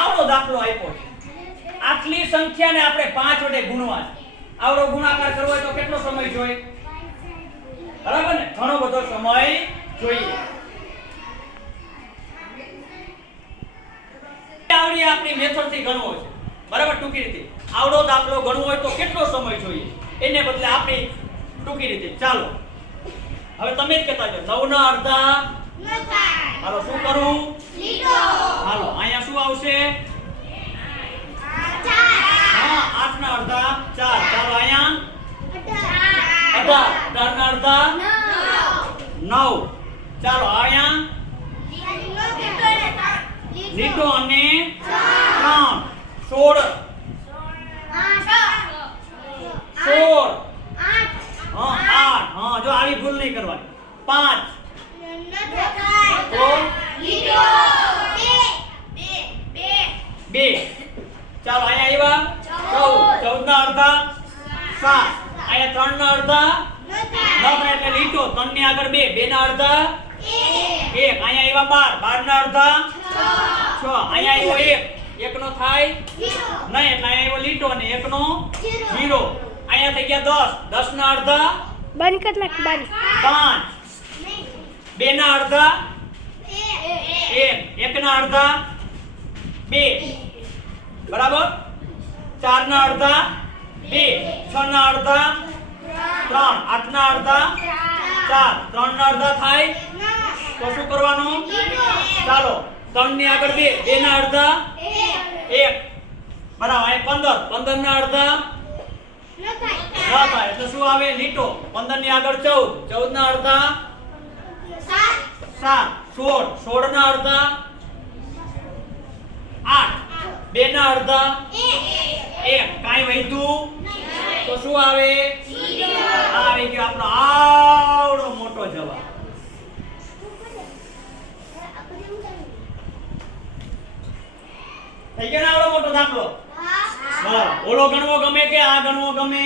આવડો દાખલો આપ્યો છે. આટલી સંખ્યાને આપણે 5 વડે ગુણવા છે. આવડો ગુણાકાર કરવો હોય તો કેટલો સમય જોઈએ? બરાબર ને? ઘણો બધો સમય જોઈએ. આવડી આપણી મેથડ થી ગણવો છે. બરાબર? ટૂંકી રીતે આવડો દાખલો ગણવો હોય તો કેટલો સમય જોઈએ? એને બદલે આપણી ટૂંકી રીતે ચાલો હવે તમે જ કહેતા જાઓ. 9 ના અડધા 9 થાય. હાલો શું કરું? લીધો. હાલો અહીંયા શું આવશે? 4. હા 8 ના અડધા 4. ચાલો અહીંયા 18. 4 ના અડધા 9. ચાલો અહીંયા લીધો અને 3 16 16 હા 8 હા જો આવી ભૂલ નહીં કરવાની. 5 તો 2 ચાલો અહીંયા આવ્યા 14 ના અડધા 7 અહીંયા 3 ના અડધા 9 એટલે લીધો 3 ની આગળ 2 2 ના અડધા 1 અહીંયા આવ્યા 12 12 ના અડધા 6 અહીંયા આવ્યો 1 1 નો થાય નહીં એટલે અહીંયા આવ્યો લીટો અને 1 નો 0 અહીંયા થઈ ગયા 10 10 ના અડધા બંધ કર નાખ બંધ 5 2 ના અડધા 1 1 ના અડધા 2 બરાબર 4 ના અડધા 2 6 ના અડધા 3 8 ના અડધા 4 3 ના અડધા થાય તો શું કરવાનું? ચાલો 3 ની આગળ 2 2 ના અડધા 1 બરાબર અહીં 15 15 ના અડધા ન થાય એટલે શું આવે? લીટો 15 ની આગળ 14 14 ના અડધા 7 16 16 ના અડધા 8 2 ના અડધા 1 કાઈ વધ્યું તો શું આવે? આવી ગયો આપણો આવડો મોટો જવાબ. થઈ ગયો ને આવડો મોટો દાખલો? બરાબર. ઓલો ગણવો ગમે કે આ ગણવો ગમે?